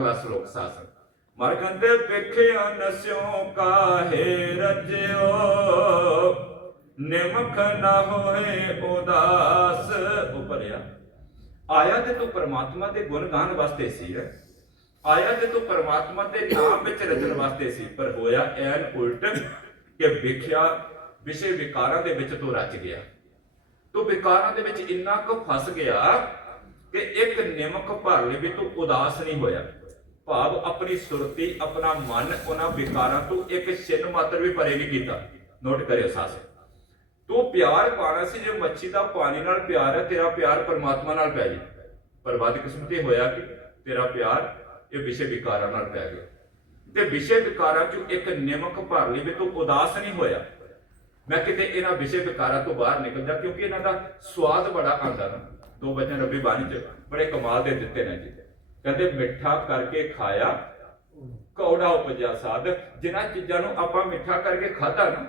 ਸ਼ਲੋਕ ਸਾਸਨ ਮਰ ਕਹਿੰਦੇ ਵੇਖਿਆ ਨਸਿਓ ਕਾਹੇ ਰਜਿਓ ਨਿਮਖ ਨਾ ਹੋਏ ਉਦਾਸ ਉਪਰਿਆ। ਆਇਆ ਤੇ ਤੂੰ ਪਰਮਾਤਮਾ ਦੇ ਗੁਣ ਗਾਣ ਵਾਸਤੇ ਸੀ ਆਇਆ ਤੇ ਤੂੰ ਪਰਮਾਤਮਾ ਦੇ ਨਾਮ ਵਿੱਚ ਰਚਣ ਵਾਸਤੇ ਸੀ, ਪਰ ਹੋਇਆ ਐਨ ਉਲਟ ਕਿ ਵਿਖਿਆ ਵਿਸ਼ੇ ਵਿਕਾਰਾਂ ਦੇ ਵਿੱਚ ਤੂੰ ਰਚ ਗਿਆ। ਤੂੰ ਵਿਕਾਰਾਂ ਦੇ ਵਿੱਚ ਇੰਨਾ ਕੁ ਫਸ ਗਿਆ ਕਿ ਇੱਕ ਨਿਮਕ ਭਰ ਲਈ ਵੀ ਤੂੰ ਉਦਾਸ ਨਹੀਂ ਹੋਇਆ। ਭਾਵ ਆਪਣੀ ਸੁਰਤੀ, ਆਪਣਾ ਮਨ, ਉਹਨਾਂ ਵਿਕਾਰਾਂ ਤੋਂ ਇੱਕ ਛਿਨ ਮਾਤਰ ਵੀ ਪਰੇ ਨਹੀਂ ਕੀਤਾ। ਨੋਟ ਕਰਿਓ ਸਾਸ ਤੂੰ ਪਿਆਰ ਪਾਣਾ ਸੀ, ਜੇ ਮੱਛੀ ਦਾ ਪਾਣੀ ਨਾਲ ਪਿਆਰ ਹੈ, ਤੇਰਾ ਪਿਆਰ ਪਰਮਾਤਮਾ ਨਾਲ ਪੈ ਜੀ ਪਰ ਵੱਧ ਕਿਸਮਤ ਇਹ ਹੋਇਆ ਕਿ ਤੇਰਾ ਪਿਆਰ ਇਹ ਵਿਸ਼ੇ ਵਿਕਾਰਾਂ ਨਾਲ ਪੈ ਗਿਆ। ਤੇ ਵਿਸ਼ੇ ਵਿਕਾਰਾਂ ਚੋਂ ਇੱਕ ਨਿਮਕ ਭਰ ਲਈ ਵੀ ਤੂੰ ਉਦਾਸ ਨਹੀਂ ਹੋਇਆ। ਮੈਂ ਕਿਤੇ ਇਹਨਾਂ ਵਿਸ਼ੇ ਵਿਕਾਰਾਂ ਤੋਂ ਬਾਹਰ ਨਿਕਲ ਜਾ, ਕਿਉਂਕਿ ਇਹਨਾਂ ਦਾ ਸਵਾਦ ਬੜਾ ਆਉਂਦਾ ਨਾ। ਦੋ ਬਚਨ ਰੱਬੀ ਬਾਣੀ ਚ ਬੜੇ ਕਮਾਲ ਦੇ ਦਿੱਤੇ ਨੇ ਜੀ। ਕਹਿੰਦੇ ਮਿੱਠਾ ਕਰਕੇ ਖਾਇਆ, ਕੌੜਾ ਉਪਜਿਆ ਸਾਧ। ਜਿਨ੍ਹਾਂ ਚੀਜ਼ਾਂ ਨੂੰ ਆਪਾਂ ਮਿੱਠਾ ਕਰਕੇ ਖਾਧਾ ਨਾ,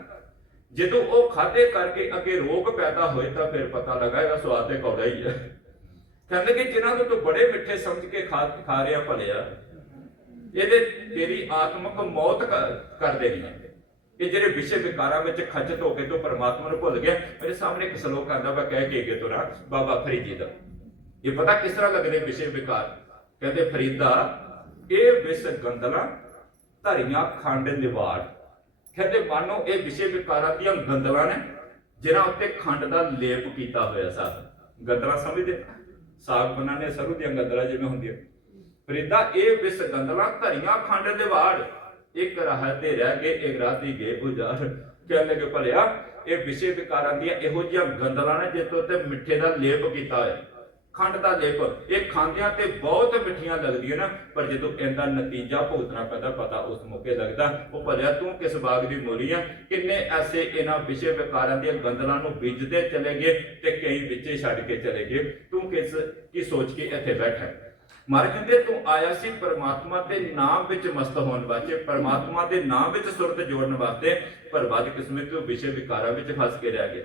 ਜਦੋਂ ਉਹ ਖਾਦੇ ਕਰਕੇ ਅੱਗੇ ਰੋਗ ਪੈਦਾ ਹੋਏ ਤਾਂ ਫਿਰ ਪਤਾ ਲੱਗਾ ਇਹਦਾ ਸਵਾਦ ਤੇ ਕੌੜਾ ਹੀ ਹੈ। ਕਹਿੰਦੇ ਕਿ ਜਿਨ੍ਹਾਂ ਨੂੰ ਤੂੰ ਬੜੇ ਮਿੱਠੇ ਸਮਝ ਕੇ ਖਾ ਖਾ ਰਿਹਾ ਭਲਿਆ, ਇਹਦੇ ਤੇਰੀ ਆਤਮਕ ਮੌਤ ਕਰ ਦੇਣੀ ਹੈ। ਇਹ ਜਿਹੜੇ ਵਿਸ਼ੇ ਵਿਕਾਰਾਂ ਵਿੱਚ ਖਚਤ ਹੋ ਕੇ ਤੂੰ ਪਰਮਾਤਮਾ ਨੂੰ ਭੁੱਲ ਗਿਆ, ਮੇਰੇ ਸਾਹਮਣੇ ਇੱਕ ਸ਼ਲੋਕ ਆਂਦਾ ਵਾ ਕਹਿ ਕੇ ਅੱਗੇ ਤੁਰਾ ਬਾਬਾ ਫਰੀਦ ਜੀ ਦਾ। ਇਹ ਪਤਾ ਕਿਸ ਤਰ੍ਹਾਂ ਲੱਗਦੇ ਵਿਸ਼ੇ ਵਿਕਾਰ? ਕਹਿੰਦੇ ਫਰੀਦਾ ਇਹ ਵਿਸ ਗੰਦਲਾ ਧਰੀਆਂ ਖੰਡ ਨਿਵਾੜ ਕਹਿੰਦੇ, ਮਾਨੋ, ਇਹ ਵਿਸ਼ੇ ਵਿਕਾਰਾਂ ਦੀਆਂ ਗੰਦਲਾਂ ਨੇ ਜਿਹਨਾਂ ਉੱਤੇ ਖੰਡ ਦਾ ਲੇਪ ਕੀਤਾ ਹੋਇਆ ਸਾਥ ਗੰਦਲਾਂ ਸਮਝਦੇ? ਸਾਗ ਬਣਾਉਂਦੇ ਸਰੂ ਦੀਆਂ ਗੰਦਲਾਂ ਜਿਵੇਂ ਹੁੰਦੀਆਂ। ਫਰੀਦਾ, ਇਹ ਵਿਸ ਗੰਦਲਾਂ ਧਰੀਆਂ ਖੰਡ ਨਿਵਾੜ ਇੱਕ ਰਾਹ ਤੇ ਰਹਿ ਗਏ, ਇੱਕ ਰਾਤੀ ਗਏ ਉਜਾੜ ਕਹਿਣ ਲੱਗੇ, ਭਲਿਆ, ਇਹ ਵਿਸ਼ੇ ਵਿਕਾਰਾਂ ਦੀਆਂ ਇਹੋ ਜਿਹੀਆਂ ਗੰਦਲਾਂ ਨੇ, ਜਿਸ ਤੋਂ ਤੇ ਮਿੱਠੇ ਦਾ ਲੇਪ ਕੀਤਾ ਹੋਇਆ ਖੰਡ ਦਾ ਲੇਪ ਇਹ ਖਾਂਦਿਆਂ ਤੇ ਬਹੁਤ ਮਿੱਠੀਆਂ ਲੱਗਦੀਆਂ ਨਾ, ਪਰ ਜਦੋਂ ਇਹਦਾ ਨਤੀਜਾ ਭੁਗਤਣਾ ਪੈਂਦਾ, ਪਤਾ ਉਸ ਮੌਕੇ ਲੱਗਦਾ, ਉਹ ਭਲਿਆ ਤੂੰ ਕਿਸ ਬਾਗ ਦੀ ਮੋਲੀ ਆ? ਕਿੰਨੇ ਐਸੇ ਇਹਨਾਂ ਵਿਸ਼ੇ ਵਿਕਾਰਾਂ ਦੀਆਂ ਗੰਦਲਾਂ ਨੂੰ ਬੀਜਦੇ ਚਲੇ ਗਏ ਤੇ ਕਈ ਵਿੱਚੇ ਛੱਡ ਕੇ ਚਲੇ ਗਏ। ਤੂੰ ਕਿਸ, ਕੀ ਸੋਚ ਕੇ ਇੱਥੇ ਬੈਠਾ ਹੈ? ਮਰ ਕਹਿੰਦੇ ਤੂੰ ਆਇਆ ਸੀ ਪਰਮਾਤਮਾ ਦੇ ਨਾਮ ਵਿੱਚ ਮਸਤ ਹੋਣ ਵਾਸਤੇ, ਪਰਮਾਤਮਾ ਦੇ ਨਾਮ ਵਿੱਚ ਸੁਰਤ ਜੋੜਨ ਵਾਸਤੇ, ਪਰ ਬਦ ਕਿਸਮਤ ਤੋਂ ਵਿਸ਼ੇ ਵਿਕਾਰਾਂ ਵਿੱਚ ਫਸ ਕੇ ਰਹਿ ਗਿਆ।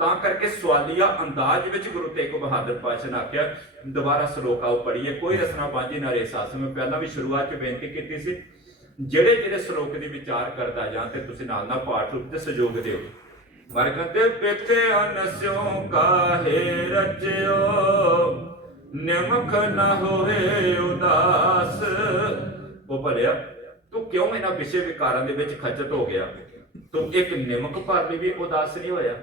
ਤਾਂ ਕਰਕੇ ਸਵਾਲੀਆ ਅੰਦਾਜ਼ ਵਿੱਚ ਗੁਰੂ ਤੇਗ ਬਹਾਦਰ ਪਾਤਸ਼ਾਹ ਨੇ ਆਖਿਆ, ਦੁਬਾਰਾ ਸ਼ਲੋਕ ਆਓ ਪੜ੍ਹੀਏ, ਕੋਈ ਰਸਨਾ ਬਾਜੀ ਨਾ ਰੇ ਸਾਸ ਮੈਂ ਪਹਿਲਾਂ ਵੀ ਸ਼ੁਰੂਆਤ 'ਚ ਬੇਨਤੀ ਕੀਤੀ ਸੀ, ਜਿਹੜੇ ਜਿਹੜੇ ਸ਼ਲੋਕ ਦੀ ਵਿਚਾਰ ਕਰਦਾ ਜਾਂ ਤੇ ਤੁਸੀਂ ਨਾਲ ਨਾਲ ਪਾਠ ਰੂਪ ਤੇ ਸਹਿਯੋਗ ਦਿਓ। ਮਰ ਕਹਿੰਦੇ ਅਨਸਿਓ ਕਾਹੇ ਰਚਿਓ, ਨਿਮਖ ਨਾ ਹੋਏ ਉਦਾਸ। ਉਹ ਭਲਿਆ, ਤੂੰ ਕਿਉਂ ਇਹਨਾਂ ਵਿਸ਼ੇ ਵਿਕਾਰਾਂ ਦੇ ਵਿੱਚ ਖਚਤ ਹੋ ਗਿਆ? ਤੂੰ ਇੱਕ ਨਿਮਕ ਭਰ ਲਈ ਵੀ ਉਦਾਸ ਨਹੀਂ ਹੋਇਆ?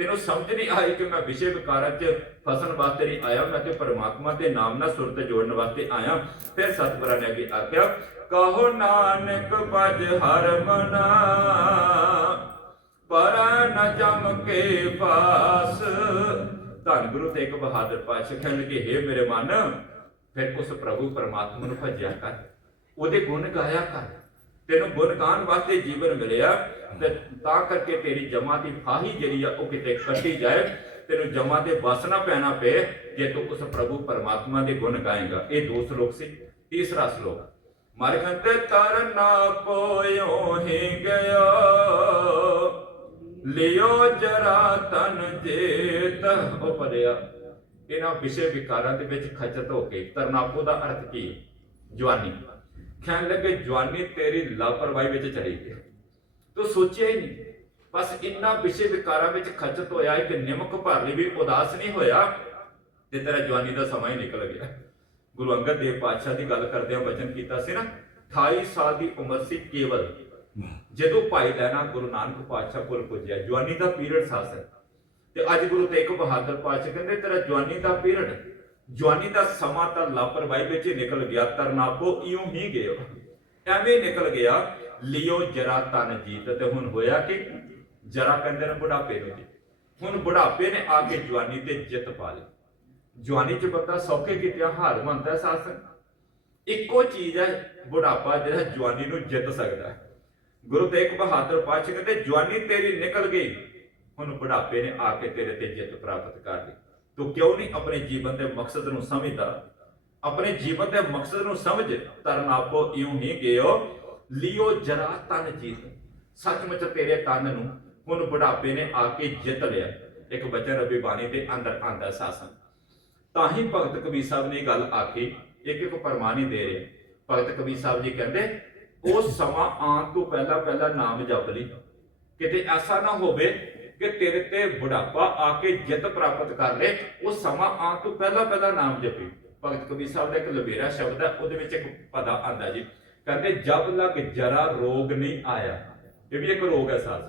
ਤੈਨੂੰ ਸਮਝ ਨਹੀਂ ਆਈ ਕਿ ਮੈਂ ਵਿਸ਼ੇ ਵਿਕਾਰਾਂ 'ਚ ਫਸਣ ਵਾਸਤੇ ਨਹੀਂ ਆਇਆ, ਮੈਂ ਤੇ ਪਰਮਾਤਮਾ ਦੇ ਨਾਮ ਨਾਲ ਸੁਰਤ ਜੋੜਨ ਵਾਸਤੇ ਆਇਆ। ਫਿਰ ਸਤਿਗੁਰਾਂ ਨੇ ਅੱਗੇ ਆਖਿਆ, ਕਹੋ ਨਾਨਕ ਬਜ ਹਰ ਮਨਾ, ਪਰ ਨ ਜਮ ਕੇ ਪਾਸ। ਧੰਨ ਗੁਰੂ ਤੇਗ ਬਹਾਦਰ ਪਾਤਸ਼ਾਹ ਕਹਿਣ ਲੱਗੇ, ਹੇ ਮੇਰੇ ਮਨ, ਫਿਰ ਉਸ ਪ੍ਰਭੂ ਪਰਮਾਤਮਾ ਨੂੰ ਭਜਿਆ ਕਰ। ਉਹਦੇ ਗੁਣ ਗਾਇਆ ਕਰ। ਤੈਨੂੰ ਗੁਣ ਗਾਣ ਵਾਸਤੇ ਜੀਵਨ ਮਿਲਿਆ, ਤੇ ਤਾਂ ਕਰਕੇ ਤੇਰੀ ਜਮਾ ਦੀ ਫਾਹੀ ਜਿਹੜੀ ਆ ਉਹ ਕਿਤੇ ਕੱਟੀ ਜਾਏ। ਤੈਨੂੰ ਜਮਾ ਤੇ ਵਸ ਪੈਣਾ ਪਏ, ਜੇ ਤੂੰ ਉਸ ਪ੍ਰਭੂ ਪਰਮਾਤਮਾ ਦੇ ਗੁਣ ਗਾਏਗਾ। ਇਹ ਦੋ ਸ਼ਲੋਕ ਸੀ, ਤੀਸਰਾ ਸ਼ਲੋਕ। ਮਰ ਕਹਿੰਦੇ ਨਾ ਕੋਇਓ ਹੀ ਗਿਆ, ਲਿਓ ਜਰਾ ਤਨ ਜੇਤ ਉਹ ਇਹਨਾਂ ਵਿਸ਼ੇ ਵਿਕਾਰਾਂ ਦੇ ਵਿੱਚ ਖਚਤ ਹੋ ਕੇ ਤਰਨਾਪੋ ਦਾ ਅਰਥ ਕੀ? ਜਵਾਨੀ। ਕਹਿਣ ਲੱਗੇ, ਜਵਾਨੀ ਤੇਰੀ ਲਾਪਰਵਾਹੀ ਵਿੱਚ ਚਲੀ ਗਈ। ਤੂੰ ਸੋਚਿਆ ਹੀ ਨਹੀਂ। ਬਸ ਇੰਨਾ ਵਿਸ਼ੇ ਵਿਕਾਰਾਂ ਵਿੱਚ ਖਚਤ ਹੋਇਆ ਕਿ ਨਿਮਕ ਭਰ ਲਈ ਵੀ ਉਦਾਸ ਨਹੀਂ ਹੋਇਆ ਤੇ ਤੇਰਾ ਜਵਾਨੀ ਦਾ ਸਮਾਂ ਹੀ ਨਿਕਲ ਗਿਆ। ਗੁਰੂ ਅੰਗਦ ਦੇਵ ਪਾਤਸ਼ਾਹ ਦੀ ਗੱਲ ਕਰਦੇ ਆ ਵਚਨ ਕੀਤਾ ਸੀ ਨਾ 28 ਸਾਲ ਦੀ ਉਮਰ ਸੀ ਕੇਵਲ। ਜਦੋਂ ਭਾਈ ਲੈਣਾ ਗੁਰੂ ਨਾਨਕ ਪਾਤਸ਼ਾਹ ਕੋਲ ਪੁੱਜਿਆ, ਜਵਾਨੀ ਦਾ ਪੀਰੀਅਡ ਸਾਸ ਤੇ ਅੱਜ ਗੁਰੂ ਤੇਗ ਬਹਾਦਰ ਪਾਤਸ਼ਾਹ ਕਹਿੰਦੇ, ਤੇਰਾ ਜਵਾਨੀ ਦਾ ਪੀਰੀਅਡ ਜਵਾਨੀ ਦਾ ਸਮਾਂ ਤਾਂ ਲਾਪਰਵਾਹੀ ਵਿੱਚ ਹੀ ਨਿਕਲ ਗਿਆ ਤਰਨਾਪੋ ਇਉਂ ਹੀ ਗਏ। ਐਵੇਂ ਨਿਕਲ ਗਿਆ, ਲਿਓ ਜਰਾ ਤਨ ਜੀਤ ਤੇ ਹੁਣ ਹੋਇਆ ਕਿ? ਜਰਾ ਕਹਿੰਦੇ ਨੇ ਬੁਢਾਪੇ ਨੂੰ ਜੀ। ਹੁਣ ਬੁਢਾਪੇ ਨੇ ਆ ਕੇ ਜਵਾਨੀ ਤੇ ਜਿੱਤ ਪਾ ਲਈ। ਜਵਾਨੀ ਚ ਬੰਦਾ ਸੌਖੇ ਕੀਤਿਆਂ ਹਾਰ ਮੰਨਦਾ ਸਾਸ ਇੱਕੋ ਚੀਜ਼ ਹੈ ਬੁਢਾਪਾ ਜਿਹੜਾ ਜਵਾਨੀ ਨੂੰ ਜਿੱਤ ਸਕਦਾ ਹੈ। ਗੁਰੂ ਤੇਗ ਬਹਾਦਰ ਪਾਤਸ਼ਾਹ ਕਹਿੰਦੇ, ਜਵਾਨੀ ਤੇਰੀ ਨਿਕਲ ਗਈ। ਹੁਣ ਬੁਢਾਪੇ ਨੇ ਆ ਕੇ ਤੇਰੇ ਤੇ ਜਿੱਤ ਪ੍ਰਾਪਤ ਕਰ ਲਈ। ਤੂੰ ਕਿਉਂ ਨਹੀਂ ਆਪਣੇ ਜੀਵਨ ਦੇ ਮਕਸਦ ਨੂੰ ਸਮਝਦਾ? ਆਪਣੇ ਜੀਵਨ ਦੇ ਮਕਸਦ ਨੂੰ ਸਮਝ ਤਰਨਾਪੋ ਇਉਂ ਹੀ ਗਿਓ ਲਿਓ ਜਰਾ ਤਨ ਜੀਤ। ਸੱਚਮੁੱਚ ਤੇਰੇ ਤਨ ਨੂੰ ਹੁਣ ਬੁਢਾਪੇ ਨੇ ਆ ਕੇ ਜਿੱਤ ਲਿਆ। ਇੱਕ ਬਚਨ ਰੱਬੀ ਬਾਣੀ ਦੇ ਅੰਦਰ ਆਂਦਾ ਸਾਸਨ ਤਾਂ ਹੀ ਭਗਤ ਕਬੀਰ ਸਾਹਿਬ ਨੇ ਗੱਲ ਆਖੀ, ਇੱਕ ਇੱਕ ਪਰਮਾਨੀ ਦੇ ਰਹੇ। ਭਗਤ ਕਬੀਰ ਸਾਹਿਬ ਜੀ ਕਹਿੰਦੇ, ਉਹ ਸਮਾਂ ਆਉਣ ਤੋਂ ਪਹਿਲਾਂ ਪਹਿਲਾਂ ਨਾਮ ਜਪ ਲਈ। ਕਿਤੇ ਐਸਾ ਨਾ ਹੋਵੇ ਕਿ ਤੇਰੇ ਤੇ ਬੁਢਾਪਾ ਆ ਕੇ ਜਿੱਤ ਪ੍ਰਾਪਤ ਕਰ ਲੇ, ਉਹ ਸਮਾਂ ਆਉਣ ਤੋਂ ਪਹਿਲਾਂ ਪਹਿਲਾਂ ਨਾਮ ਜਪੀ। ਭਗਤ ਕਬੀਰ ਸਾਹਿਬ ਦਾ ਇੱਕ ਲਵੇਰਾ ਸ਼ਬਦ ਹੈ, ਉਹਦੇ ਵਿੱਚ ਇੱਕ ਪਦਾ ਆਂਦਾ ਜੀ। ਕਹਿੰਦੇ, ਜਬ ਲਗ ਜਰਾ ਰੋਗ ਨਹੀਂ ਆਇਆ। ਇਹ ਵੀ ਇੱਕ ਰੋਗ ਹੈ ਸਾਥ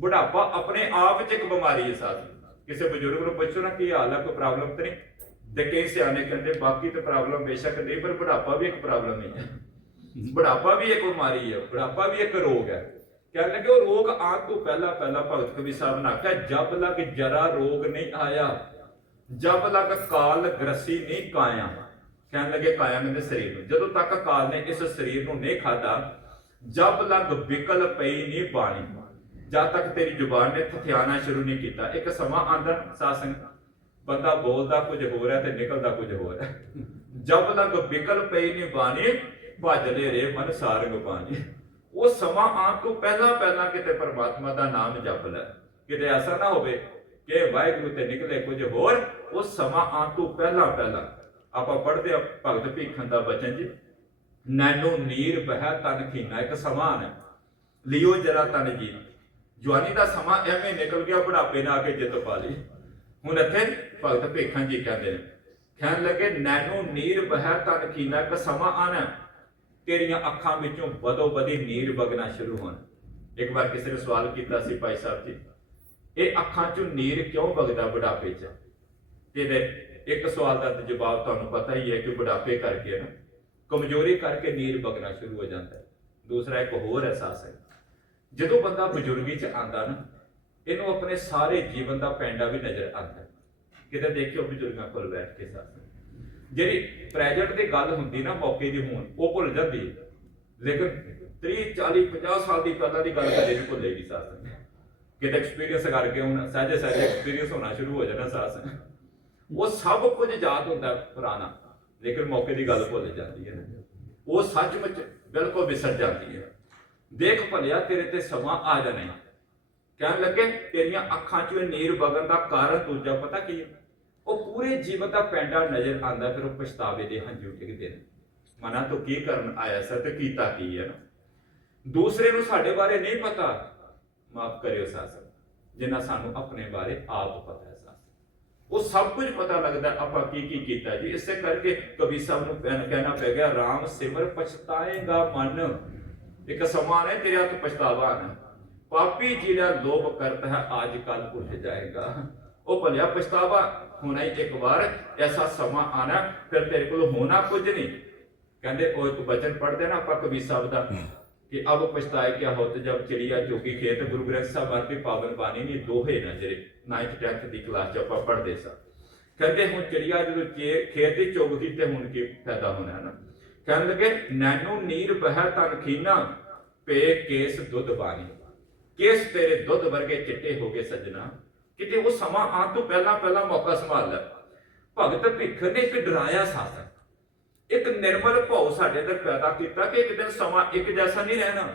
ਬੁਢਾਪਾ ਆਪਣੇ ਆਪ ਵਿੱਚ ਇੱਕ ਬਿਮਾਰੀ ਹੈ ਸਾਥ ਕਿਸੇ ਬਜ਼ੁਰਗ ਨੂੰ ਪੁੱਛੋ ਨਾ ਕੀ ਹਾਲ ਹੈ, ਕੋਈ ਪ੍ਰੋਬਲਮ ਤੇ ਨਹੀਂ? ਤੇ ਕਈ ਸਿਆਣੇ ਕਹਿੰਦੇ, ਬਾਕੀ ਤੇ ਪ੍ਰੋਬਲਮ ਬੇਸ਼ੱਕ ਨਹੀਂ, ਪਰ ਬੁਢਾਪਾ ਵੀ ਇੱਕ ਪ੍ਰੋਬਲਮ ਹੀ ਹੈ। ਬੁਢਾਪਾ ਵੀ ਇੱਕ ਬਿਮਾਰੀ ਹੈ, ਬੁਢਾਪਾ ਵੀ ਇੱਕ ਰੋਗ ਹੈ। ਕਹਿਣ ਲੱਗੇ, ਉਹ ਰੋਗ ਆਉਣ ਤੋਂ ਪਹਿਲਾਂ ਪਹਿਲਾਂ ਭਗਤ ਕਬੀਰ ਸਾਹਿਬ ਨੇ ਆਖਿਆ, ਜਬ ਲਗ ਜਰਾ ਰੋਗ ਨਹੀਂ ਆਇਆ, ਜਬ ਲਗ ਕਾਲ ਗ੍ਰਸੀ ਨਹੀਂ ਕਾਇਆ। ਕਹਿਣ ਲੱਗੇ, ਕਾਇਆ ਮੇਰੇ ਸਰੀਰ ਨੂੰ। ਜਦੋਂ ਤੱਕ ਕਾਲ ਨੇ ਇਸ ਸਰੀਰ ਨੂੰ ਨਹੀਂ ਖਾਦਾ ਜਬ ਲਗ ਵਿਕਲ ਪਈ ਨਹੀਂ ਬਾਣੀ। ਜਦ ਤੱਕ ਤੇਰੀ ਜ਼ੁਬਾਨ ਨੇ ਥਥਿਆਣਾ ਸ਼ੁਰੂ ਨਹੀਂ ਕੀਤਾ। ਇੱਕ ਸਮਾਂ ਆਂਦਾ ਸਾਸੰਗ ਬੰਦਾ ਬੋਲਦਾ ਕੁਝ ਹੋਰ ਹੈ ਤੇ ਨਿਕਲਦਾ ਕੁਝ ਹੋਰ ਹੈ। ਜਬ ਲਗ ਵਿਕਲ ਪਈ ਨਹੀਂ ਬਾਣੀ, ਭਜ ਲੈ ਰੇ ਮਨ ਸਾਰੰਗ ਬਾਣੀ। ਉਹ ਸਮਾਂ ਆਉਣ ਤੋਂ ਪਹਿਲਾਂ ਪਹਿਲਾਂ ਕਿਤੇ ਪਰਮਾਤਮਾ ਦਾ ਨਾਮ ਜਪ ਲੈ। ਕਿਤੇ ਐਸਾ ਨਾ ਹੋਵੇ ਕਿ ਵਾਹਿਗੁਰੂ ਤੇ ਨਿਕਲੇ ਕੁਝ ਹੋਰ, ਉਹ ਸਮਾਂ ਆਉਣ ਤੋਂ ਪਹਿਲਾਂ ਪਹਿਲਾਂ। ਆਪਾਂ ਪੜ੍ਹਦੇ ਆ ਭਗਤ ਭੀਖਣ ਦਾ ਬਚਨ ਜੀ। ਨੈਨੋ ਨੀਰ ਬਹਿ ਤਨ ਖੀਨਾ, ਇੱਕ ਸਮਾਂ ਹੈ। ਲਿਓ ਜਰਾ ਤਨ ਜੀ। ਜਵਾਨੀ ਦਾ ਸਮਾਂ ਐਵੇਂ ਨਿਕਲ ਗਿਆ, ਬੁਢਾਪੇ ਨੇ ਆ ਕੇ ਜਿੱਤ ਪਾ ਲਈ। ਹੁਣ ਇੱਥੇ ਭਗਤ ਭੀਖਨ ਜੀ ਕਹਿੰਦੇ ਨੇ, ਕਹਿਣ ਲੱਗੇ ਨੈਨੋ ਨੀਰ ਬਹਿ ਤਨ ਖੀਨਾ, ਇੱਕ ਸਮਾਂ ਆਣਾ ਤੇਰੀਆਂ ਅੱਖਾਂ ਵਿੱਚੋਂ ਬਦੋ ਬਦੀ ਨੀਰ ਵਗਣਾ ਸ਼ੁਰੂ ਹੋਣ। ਇੱਕ ਵਾਰ ਕਿਸੇ ਨੇ ਸਵਾਲ ਕੀਤਾ ਸੀ ਭਾਈ ਸਾਹਿਬ ਜੀ, ਇਹ ਅੱਖਾਂ ਚੋਂ ਨੀਰ ਕਿਉਂ ਵਗਦਾ ਬੁਢਾਪੇ 'ਚ? ਇਹਦੇ ਇੱਕ ਸਵਾਲ ਦਾ ਜਵਾਬ ਤੁਹਾਨੂੰ ਪਤਾ ਹੀ ਹੈ ਕਿ ਬੁਢਾਪੇ ਕਰਕੇ ਨਾ, ਕਮਜ਼ੋਰੀ ਕਰਕੇ ਨੀਰ ਵਗਣਾ ਸ਼ੁਰੂ ਹੋ ਜਾਂਦਾ ਹੈ। ਦੂਸਰਾ ਇੱਕ ਹੋਰ ਅਹਿਸਾਸ ਹੈ, ਜਦੋਂ ਬੰਦਾ ਬਜ਼ੁਰਗੀ 'ਚ ਆਂਦਾ ਨਾ, ਇਹਨੂੰ ਆਪਣੇ ਸਾਰੇ ਜੀਵਨ ਦਾ ਪੈਂਡਾ ਵੀ ਨਜ਼ਰ ਆਉਂਦਾ ਕਿਤੇ ਦੇਖਿਓ ਬਜ਼ੁਰਗਾਂ ਕੋਲ ਬੈਠ ਕੇ ਸਾਥ ਜਿਹੜੀ ਪ੍ਰੈਜ਼ੈਂਟ ਦੀ ਗੱਲ ਹੁੰਦੀ ਨਾ ਮੌਕੇ ਦੀ ਹੋਣ, ਉਹ ਭੁੱਲ ਜਾਂਦੀ ਲੇਕਿਨ 30 40 50 ਸਾਲ ਦੀ ਪਹਿਲਾਂ ਦੀ ਗੱਲ ਕਦੇ ਨਹੀਂ ਭੁੱਲੇਗੀ ਸਾਥ ਕਿਤੇ ਐਕਸਪੀਰੀਅੰਸ ਕਰਕੇ ਹੁਣ ਸਹਜੇ ਸਹਜੇ ਐਕਸਪੀਰੀਅੰਸ ਹੋਣਾ ਸ਼ੁਰੂ ਹੋ ਜਾਣਾ ਸਾਥ ਉਹ ਸਭ ਕੁਝ ਯਾਦ ਹੁੰਦਾ ਪੁਰਾਣਾ, ਲੇਕਿਨ ਮੌਕੇ ਦੀ ਗੱਲ ਭੁੱਲ ਜਾਂਦੀ ਹੈ। ਉਹ ਸੱਚਮੁੱਚ ਬਿਲਕੁਲ ਵਿਸਰ ਜਾਂਦੀ ਹੈ। ਦੇਖ ਭਲਿਆ, ਤੇਰੇ ਤੇ ਸਮਾਂ ਆ ਜਾਣਾ ਕਹਿਣ ਲੱਗੇ, ਤੇਰੀਆਂ ਅੱਖਾਂ 'ਚੋਂ ਨੀਰ ਵਗਣ ਦਾ ਕਾਰਨ ਦੂਜਾ ਪਤਾ ਕੀ ਹੈ? ਉਹ ਪੂਰੇ ਜੀਵਨ ਦਾ ਪੈਂਡਾ ਨਜ਼ਰ ਆਂਦਾ ਫਿਰ ਉਹ ਪਛਤਾਵੇ ਦੇ ਹੰਝੂ ਡਿੱਗਦੇ ਨੇ। ਮਨਾ ਤੋਂ ਕੀ ਕਰਨ ਆਇਆ ਸਰ ਤੇ ਕੀਤਾ ਕੀ ਹੈ ਨਾ? ਦੂਸਰੇ ਨੂੰ ਸਾਡੇ ਬਾਰੇ ਨਹੀਂ ਪਤਾ, ਮਾਫ ਕਰਿਓ ਸਾਸਨ ਜਿੰਨਾ ਸਾਨੂੰ ਆਪਣੇ ਬਾਰੇ ਆਪ ਪਤਾ ਹੈ ਸਾਸਨ ਉਹ ਸਭ ਕੁਝ ਪਤਾ ਲੱਗਦਾ, ਆਪਾਂ ਕੀ ਕੀ ਕੀਤਾ ਜੀ? ਇਸੇ ਕਰਕੇ ਕਵੀ ਸਾਹਿਬ ਨੂੰ ਕਹਿਣਾ ਪੈ ਗਿਆ RAM ਸਿਮਰ ਪਛਤਾਏਗਾ ਮਨ। ਇੱਕ ਸਮਾਨ ਹੈ ਤੇਰੇ ਹੱਥ ਪਛਤਾਵਾ ਨਾ। ਪਾਪੀ ਜਿਹੜਾ ਲੋਭ ਕਰਤਾ ਹੈ, ਅੱਜ ਕੱਲ ਭੁੱਲ ਜਾਏਗਾ। ਉਹ ਭਲਿਆ ਪਛਤਾਵਾ। ਹੋਣਾ ਹੀ ਇੱਕ ਵਾਰ ਐਸਾ ਸਮਾਂ ਆਣਾ ਫਿਰ ਤੇਰੇ ਕੋਲ ਹੋਣਾ ਕੁਝ ਨਹੀਂ। ਕਹਿੰਦੇ ਉਹ ਇੱਕ ਬਚਨ ਪੜ੍ਹਦੇ ਨਾ ਆਪਾਂ ਕਬੀਰ ਸਾਹਿਬ ਦਾ ਕਿ ਅਬ ਪਛਤਾਏ ਕਿਆ ਹੋਤ ਜਬ ਚਿੜੀਆ ਚੋਕੀ ਖੇਤ ਗੁਰੂ ਗ੍ਰੰਥ ਸਾਹਿਬ ਵਰਗੇ ਪਾਵਨ ਬਾਣੀ ਨੇ ਦੋਹੇ ਨਜ਼ਰੇ 9th 10th ਦੀ ਕਲਾਸ ਚ ਆਪਾਂ ਪੜ੍ਹਦੇ ਸਾਂ। ਕਹਿੰਦੇ ਹੁਣ ਚਿੜੀਆ ਜਦੋਂ ਚੇ- ਖੇਤ ਦੀ ਚੁਗਦੀ ਤੇ ਹੁਣ ਕੀ ਫਾਇਦਾ ਹੋਣਾ ਨਾ? ਕਹਿਣ ਲੱਗੇ ਨੈਨੂ ਨੀਰ ਬਹਿ ਤਨ ਖੀਨਾ ਪੇ ਕੇਸ ਦੁੱਧ ਬਾਣੀ। ਕੇਸ ਤੇਰੇ ਦੁੱਧ ਵਰਗੇ ਚਿੱਟੇ ਹੋ ਗਏ ਸੱਜਣਾ। ਕਿਤੇ ਉਹ ਸਮਾਂ ਆਉਣ ਤੋਂ ਪਹਿਲਾਂ ਪਹਿਲਾਂ ਮੌਕਾ ਸੰਭਾਲ ਲੈ। ਭਗਤ ਭਿੱਖ ਨੇ ਇੱਕ ਡਰਾਇਆ ਸਾਸਨ ਇੱਕ ਨਿਰਮਲ ਭਾਉ ਸਾਡੇ ਅੰਦਰ ਪੈਦਾ ਕੀਤਾ ਕਿ ਇੱਕ ਦਿਨ ਸਮਾਂ ਇੱਕ ਜੈਸਾ ਨਹੀਂ ਰਹਿਣਾ।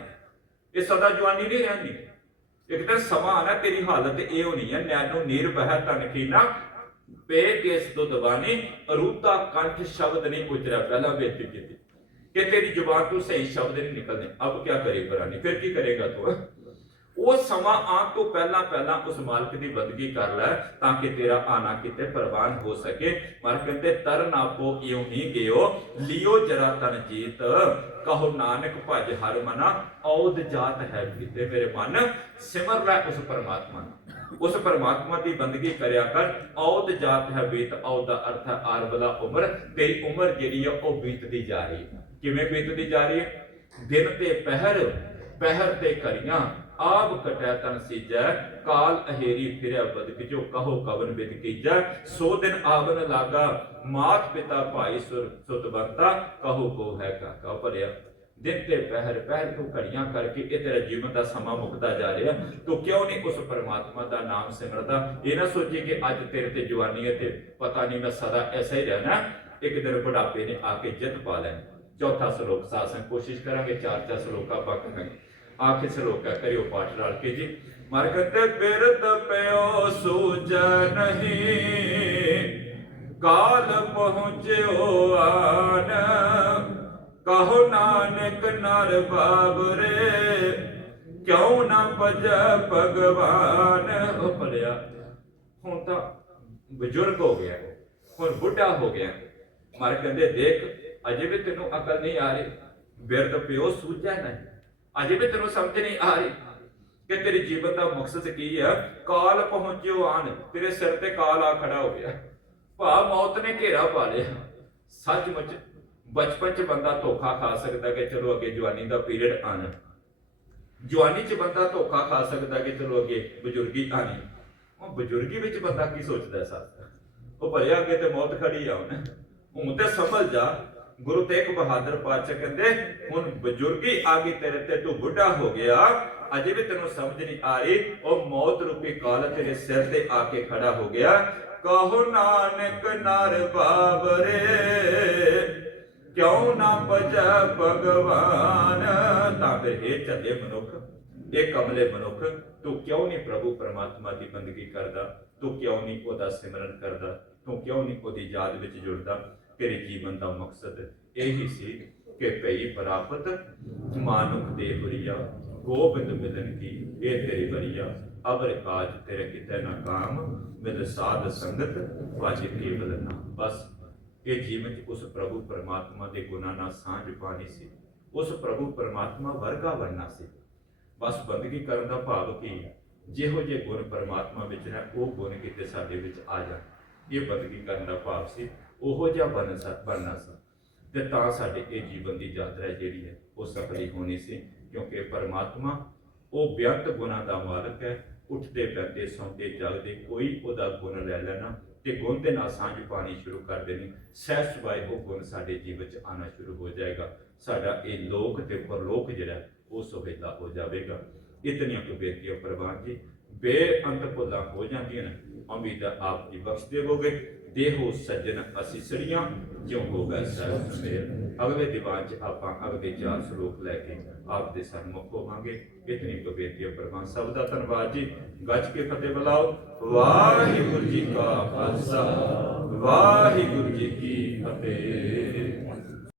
ਇਹ ਸਦਾ ਜਵਾਨੀ ਨਹੀਂ ਰਹਿਣੀ। ਇੱਕ ਦਿਨ ਸਮਾਂ ਆਣਾ ਤੇਰੀ ਹਾਲਤ ਇਹ ਹੋਣੀ ਹੈ ਨੈਨੋ ਨੀਰ ਬਹਿ ਤਨ ਕੀਨਾ ਪੇ ਕੇਸ ਦੁੱਧ ਬਾਣੀ ਅਰੂਤਾ ਕੰਠ ਸ਼ਬਦ ਨਹੀਂ ਉਚਰਿਆ ਪਹਿਲਾਂ ਬੇਨਤੀ ਕੀਤੀ। ਕਿ ਤੇਰੀ ਜ਼ੁਬਾਨ ਤੋਂ ਸਹੀ ਸ਼ਬਦ ਨਹੀਂ ਨਿਕਲਦੇ। ਅਬ ਕੀ ਕਰੇ ਬਰਾਨੀ ਫਿਰ ਕੀ ਕਰੇਗਾ ਤੂੰ? ਉਹ ਸਮਾਂ ਆਉਣ ਤੋਂ ਪਹਿਲਾਂ ਪਹਿਲਾਂ ਉਸ ਮਾਲਕ ਦੀ ਬੰਦਗੀ ਕਰ ਲੈ ਤਾਂ ਕਿ ਤੇਰਾ ਆਣਾ ਕਿਤੇ ਪ੍ਰਵਾਨ ਹੋ ਸਕੇ। ਮਰ ਕਹਿੰਦੇ ਤਰਨ ਆਪੋ ਇਉਂ ਹੀ ਗਿਓ। ਲਿਓ ਜਰਾ ਤਨ ਜੀਤ। ਕਹੋ, ਨਾਨਕ ਭਜ ਹਰ ਮਨਾ। ਔਦ ਜਾਤ ਹੈ ਕਿਤੇ ਮੇਰੇ ਮਨ। ਸਿਮਰ ਲੈ ਉਸ ਪਰਮਾਤਮਾ ਨੂੰ। ਉਸ ਪਰਮਾਤਮਾ ਦੀ ਬੰਦਗੀ ਕਰਿਆ ਕਰ। ਔਦ ਜਾਤ ਹੈ ਬੀਤ, ਔਦ ਦਾ ਅਰਥ ਹੈ ਆਰਬਲਾ ਉਮਰ। ਤੇਰੀ ਉਮਰ ਜਿਹੜੀ ਹੈ ਉਹ ਬੀਤਦੀ ਜਾ ਰਹੀ ਹੈ। ਕਿਵੇਂ ਬੀਤਦੀ ਜਾ ਰਹੀ ਹੈ? ਦਿਨ ਤੇ ਪਹਿਰ ਪਹਿਰ ਤੇ ਕਰੀਆਂ ਆਪ ਕਟੈ ਤਨ ਸੀਜੈ, ਕਾਲ ਅਹੇਰੀ ਫਿਰਿਆ ਬਦਕ ਜੋ ਕਹੋ ਕਵਨ ਬਿਦ ਕੀਜੈ। ਸੋ ਦਿਨ ਆਵਨ ਲਾਗਾ, ਮਾਤ ਪਿਤਾ ਭਾਈ ਸੁਰ ਸੁਤ ਬੰਤਾ ਕਹੋ ਕੋ ਹੈ ਕਾਕਾ ਭਰਿਆ। ਦਿਨ ਤੇ ਪਹਿਰ ਪਹਿਰ ਤੋਂ ਘੜੀਆਂ ਕਰਕੇ ਇਹ ਤੇਰਾ ਜੀਵਨ ਦਾ ਸਮਾਂ ਮੁਕਦਾ ਜਾ ਰਿਹਾ। ਤੂੰ ਕਿਉਂ ਨਹੀਂ ਉਸ ਪਰਮਾਤਮਾ ਦਾ ਨਾਮ ਸਿਮਰਦਾ? ਇਹ ਨਾ ਸੋਚੀ ਕਿ ਅੱਜ ਤੇਰੇ ਤੇ ਜਵਾਨੀ ਹੈ ਤੇ ਪਤਾ ਨਹੀਂ ਮੈਂ ਸਦਾ ਐਸਾ ਹੀ ਰਹਿਣਾ। ਇੱਕ ਦਿਨ ਬੁਢਾਪੇ ਨੇ ਆ ਕੇ ਜਿੱਤ ਪਾ ਲੈਣੀ। ਚੌਥਾ ਸ਼ਲੋਕ ਸਾਸਨ ਕੋਸ਼ਿਸ਼ ਕਰਾਂਗੇ, ਚਾਰ ਚਾਰ ਸਲੋਕਾਂ ਆਪਾਂ ਕਰਾਂਗੇ। ਆਖੇ ਸ਼ਲੋਕ ਕਰਿਓ ਪਾਠ ਰਲ ਕੇ ਜੀ। ਮਰਗਤ ਬਿਰਦ ਪਿਓ ਸੂਝ ਨਹੀਂ, ਕਾਲ ਪਹੁੰਚਿਓ ਆਨ। ਕਹੋ ਨਾਨਕ ਨਰ ਬਾਬਰੇ ਕਿਉ ਨਾ ਭਜ ਭਗਵਾਨ। ਉਹ ਭਲਿਆ, ਹੁਣ ਤਾਂ ਬਜ਼ੁਰਗ ਹੋ ਗਿਆ, ਹੁਣ ਬੁੱਢਾ ਹੋ ਗਿਆ। ਮਰ ਕਹਿੰਦੇ, ਦੇਖ, ਅਜੇ ਵੀ ਤੈਨੂੰ ਅਕਲ ਨਹੀਂ ਆ ਰਹੀ। ਬਿਰਦ ਪਿਓ ਸੂਝਾ ਨਹੀਂ। ਅਜੇ ਵੀ ਤੈਨੂੰ ਸਮਝ ਨਹੀਂ ਆ ਰਹੀ ਕਿ ਤੇਰੇ ਜੀਵਨ ਦਾ ਮਕਸਦ ਕੀ ਹੈ ਕਾਲ ਪਹੁੰਚਿਓ ਆਣ, ਤੇਰੇ ਸਿਰ ਤੇ ਕਾਲ ਆ ਖੜਾ ਹੋ ਗਿਆ। ਭਾ, ਮੌਤ ਨੇ ਘੇਰਾ ਪਾ ਲਿਆ। ਸੱਚਮੁੱਚ ਬਚਪਨ ਚ ਬੰਦਾ ਧੋਖਾ ਖਾ ਸਕਦਾ ਕਿ ਚਲੋ ਅੱਗੇ ਜਵਾਨੀ ਦਾ ਪੀਰੀਅਡ ਆਣਾ। ਜਵਾਨੀ ਚ ਬੰਦਾ ਧੋਖਾ ਖਾ ਸਕਦਾ ਕਿ ਚਲੋ ਅੱਗੇ ਬਜ਼ੁਰਗੀ ਆਣੀ। ਉਹ ਬਜ਼ੁਰਗੀ ਵਿੱਚ ਬੰਦਾ ਕੀ ਸੋਚਦਾ ਸਰ ਉਹ ਭਰਿਆ ਅੱਗੇ ਤੇ ਮੌਤ ਖੜੀ ਆ ਉਹਨੇ ਹੁਣ ਤੇ ਸਮਝ ਜਾ। ਗੁਰੂ ਤੇਗ ਬਹਾਦਰ ਪਾਤਸ਼ਾਹ ਕਹਿੰਦੇ, ਹੁਣ ਬਜ਼ੁਰਗੀ ਆ ਗਈ, ਤੇਰੇ ਤੇ ਤੂੰ ਬੁੱਢਾ ਹੋ ਗਿਆ। ਅਜੇ ਵੀ ਤੈਨੂੰ ਸਮਝ ਨਹੀਂ ਆ ਰਹੀ, ਉਹ ਮੌਤ ਰੂਪੀ ਕਾਲ ਤੇਰੇ ਸਿਰ ਤੇ ਆ ਕੇ ਖੜਾ ਹੋ ਗਿਆ। ਕਹੋ ਨਾਨਕ ਨਰ ਬਾਬਰੇ, ਕਿਉਂ ਨਾ ਭਜੈ ਭਗਵਾਨ? ਤਾਂ ਫਿਰ ਇਹ ਚੱਲੇ ਮਨੁੱਖ, ਇਹ ਕਮਲੇ ਮਨੁੱਖ, ਤੂੰ ਕਿਉਂ ਨਹੀਂ ਪ੍ਰਭੂ ਪਰਮਾਤਮਾ ਦੀ ਬੰਦਗੀ ਕਰਦਾ? ਤੂੰ ਕਿਉਂ ਨਹੀਂ ਉਹਦਾ ਸਿਮਰਨ ਕਰਦਾ? ਤੂੰ ਕਿਉਂ ਨਹੀਂ ਉਹਦੀ ਯਾਦ ਵਿੱਚ ਜੁੜਦਾ? ਤੇਰੇ ਜੀਵਨ ਦਾ ਮਕਸਦ ਇਹੀ ਸੀ ਕਿ ਭਈ ਪ੍ਰਾਪਤ ਮਾਨੁਖ ਦੇ ਹੁਰੀਆ, ਗੋਬਿੰਦ ਮਿਲਨ ਕੀ, ਇਹ ਤੇਰੀ ਬਰੀਆ ਅਬਰ ਕਾਜ ਤੇਰੇ ਕਿਤੇ ਨਾ ਕਾਮ, ਮਿਲ ਸਾਧ ਸੰਗਤ ਵਾਜੇ ਕੇਵਲ ਨਾ। ਬਸ, ਇਹ ਜੀਵਨ ਉਸ ਪ੍ਰਭੂ ਪਰਮਾਤਮਾ ਦੇ ਗੁਣਾਂ ਨਾਲ ਸਾਂਝ ਪਾਣੀ ਸੀ। ਉਸ ਪ੍ਰਭੂ ਪਰਮਾਤਮਾ ਵਰਗਾ ਬਣਨਾ ਸੀ। ਬਸ ਬੰਦਗੀ ਕਰਨ ਦਾ ਭਾਵ ਕੀ ਜਿਹੋ ਜਿਹੇ ਗੁਣ ਪਰਮਾਤਮਾ ਵਿੱਚ ਨੇ, ਉਹ ਗੁਣ ਕਿਤੇ ਸਾਡੇ ਵਿੱਚ ਆ ਜਾਣ। ਇਹ ਬੰਦਗੀ ਕਰਨ ਦਾ ਭਾਵ ਸੀ ਉਹੋ ਜਿਹਾ ਬਣ ਸਕ, ਬਣਨਾ ਸੀ। ਤੇ ਤਾਂ ਸਾਡੇ ਇਹ ਜੀਵਨ ਦੀ ਯਾਤਰਾ ਜਿਹੜੀ ਹੈ, ਉਹ ਸਫਲੀ ਹੋਣੀ ਸੀ, ਕਿਉਂਕਿ ਪਰਮਾਤਮਾ, ਉਹ ਬਿਆੰਤ ਗੁਣਾਂ ਦਾ ਮਾਲਕ ਹੈ। ਉੱਠਦੇ ਪੈਂਦੇ ਸੌਂਦੇ, ਜਾਗਦੇ, ਕੋਈ ਉਹਦਾ ਗੁਣ ਲੈ ਲੈਣਾ ਤੇ ਗੁਣ ਦੇ ਨਾਲ ਸਾਂਝ ਪਾਣੀ ਸ਼ੁਰੂ ਕਰ ਦੇਣੀ। ਸਹਿ ਸੁਭਾਏ ਉਹ ਗੁਣ ਸਾਡੇ ਜੀਵਨ ਚ ਆਣਾ ਸ਼ੁਰੂ ਹੋ ਜਾਏਗਾ। ਸਾਡਾ ਇਹ ਲੋਕ ਤੇ ਪਰਲੋਕ ਜਿਹੜਾ, ਉਹ ਸੁਭੇਦਾ ਹੋ ਜਾਵੇਗਾ। ਇਤਨੀਆਂ ਕੁ ਬੇਨਤੀਆਂ ਪ੍ਰਵਾਨ ਜੀ, ਬੇਅੰਤ ਭੁੱਲਾਂ ਹੋ ਜਾਂਦੀਆਂ ਨੇ। ਉਮੀਦ ਆਪ ਜੀ ਬਖਸ਼ ਦੇਵੋਗੇ ਦੇਹੋ ਸੱਜਣ ਅਸੀਸੜੀਆਂ ਜਿਉ ਹੋਗਾ ਸਹਿਬ ਸੁਮੇਲ ਅਗਲੇ ਦੀਵਾਨ ਚ ਆਪਾਂ ਅਗਲੇ ਚਾਰ ਸ਼ਲੋਕ ਲੈ ਕੇ ਆਪ ਦੇ ਸਨਮੁਖ ਹੋਵਾਂਗੇ। ਇਤਨੀ ਕੁ ਬੇਨਤੀਆਂ ਪ੍ਰਵਾਨ ਸਭ ਦਾ ਧੰਨਵਾਦ ਜੀ। ਗੱਜ ਕੇ ਫਤਿਹ ਬੁਲਾਓ। ਵਾਹਿਗੁਰੂ ਜੀ ਕਾ ਖਾਲਸਾ। ਵਾਹਿਗੁਰੂ ਜੀ ਕੀ ਫਤਿਹ।